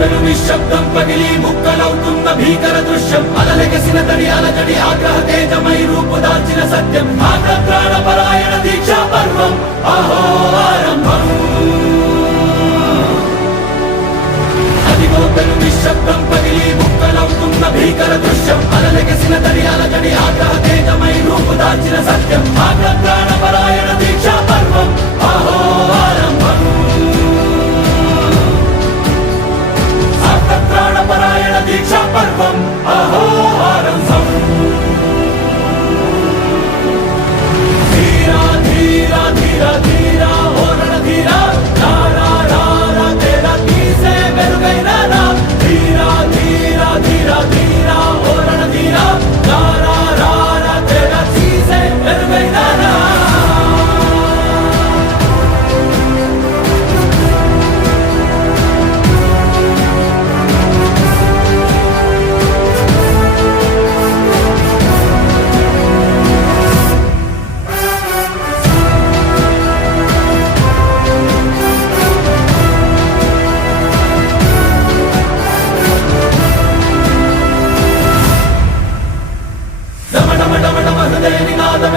నిశ్శబ్దం పగిలి ముక్కలవుతున్న భీకర దృశ్యం అలలెగసిన తడి అలజడి ఆగ్రహ తేజమై రూపు దాల్చిన సత్యం ఆగ్రహ పరాయణ దీక్షా పర్వం అహో ఆరంభం అదిగో పెను నిశ్శబ్దం పగిలి ముక్కలవుతున్న భీకర దృశ్యం అలలెగసిన తడి అలజడి ఆగ్రహ తేజమై రూపు దాల్చిన సత్యం ఆగ్రహ పరాయణ దీక్షా పర్వం అహో ఆరంభం ప్రాణపరాయణ దీక్షా పర్వం అహో ఆరంభం ధీరా ధీరా ధీరా ధీరా ఓరణ ధీరా రారా రారా తేరా తీసే మెరుగైన రా ధీరా ధీరా ధీరా ధీరా ఓరణ ధీరా రారా రారా తేరా తీసే మెరుగైన రా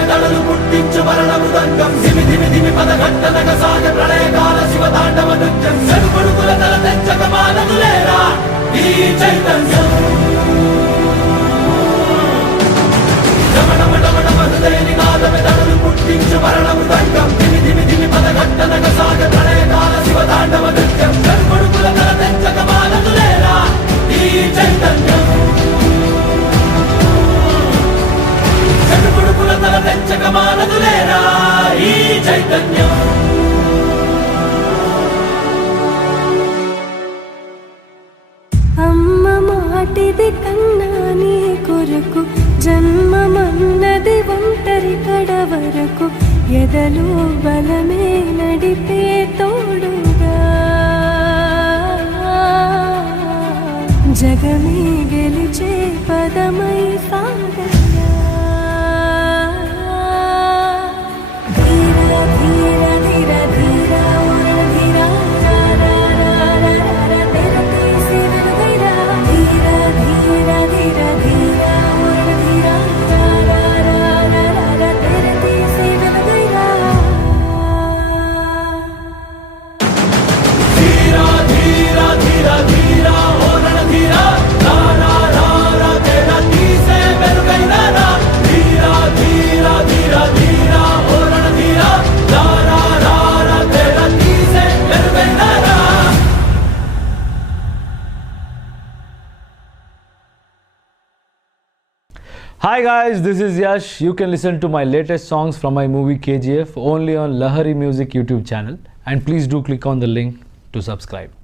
దళలు పుట్టించు మరణ మృదంగం ధిమి ధిమి ధిమి పదఘట్టనగ సాగ ప్రళయకాల శివ తాండవ నృత్యం చెడుకొడుకుల తల తెంచక మానదులేరా ఈ చైతన్యం హృదయ నినాదమే దళలు పుట్టించు మరణ మృదంగం ధిమి ధిమి ధిమి పదఘట్టనగ సాగ ప్రళయకాల శివ తాండవ నృత్యం చెడుకొడుకుల తల తెంచక మానదులేరా ఈ చైతన్యం తల తెంచక మానదులేరా ఈ చైతన్యం అమ్మ మాటిది కన్నా నీ కొరకు జన్మమన్నది ఒంటరి కడ వరకు ఎదలో బలమే నడిపే తోడుగా జగమే గెలిచే పదమై సాగ Hi guys, this is Yash. You can listen to my latest songs from my movie KGF only on Lahari Music YouTube channel, and please do click on the link to subscribe.